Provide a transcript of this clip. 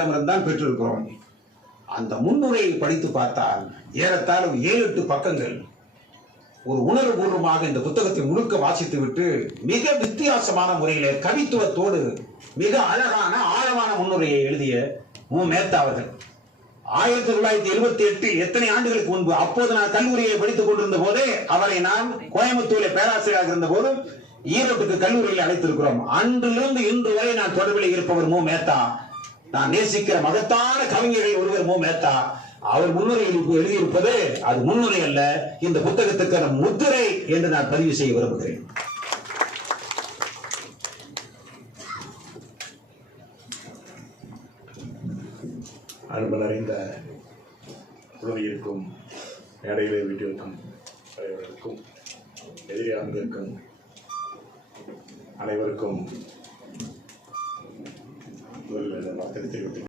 மாணாக்கரிடமிருந்து தான் பெற்றிருக்கிறோம். அந்த முன்னுரையை படித்து பார்த்தால் ஏறத்தாழ 7-8 பக்கங்கள் ஒரு உணர்வுபூர்வமாக இந்த புத்தகத்தை முழுக்க வாசித்து விட்டு மிக வித்தியாசமான முறையிலே கவித்துவத்தோடு மிக அழகான ஆழமான முன்னுரையை எழுதிய மு. மேத்தா அவர்கள் 1978 எத்தனை ஆண்டுகளுக்கு முன்பு, அப்போது நான் கல்லூரியை படித்துக் கொண்டிருந்த போதே அவரை நான் கோயம்புத்தூரில் பேராசிரியராக இருந்த போது ஈரோட்டுக்கு கல்லூரியில் அழைத்திருக்கிறோம். அன்றிலிருந்து இன்று வரை நான் தொடர்பில் இருப்பவர் மு. மேத்தா. நான் நேசிக்கிற மகத்தான கவிஞர்கள் ஒருவர் மு. மேத்தா. அவர் முன்னுரை எழுதியிருப்பது அது முன்னுரை அல்ல, இந்த புத்தகத்துக்கான முத்திரை என்று நான் பதிவு செய்ய விரும்புகிறேன். அன்பல் அறிந்த உலகிற்கும் மேடையிலே வீட்டிற்கும் அனைவருக்கும் எதிரியானதற்கும் அனைவருக்கும் முதலில் தெரிவித்துக்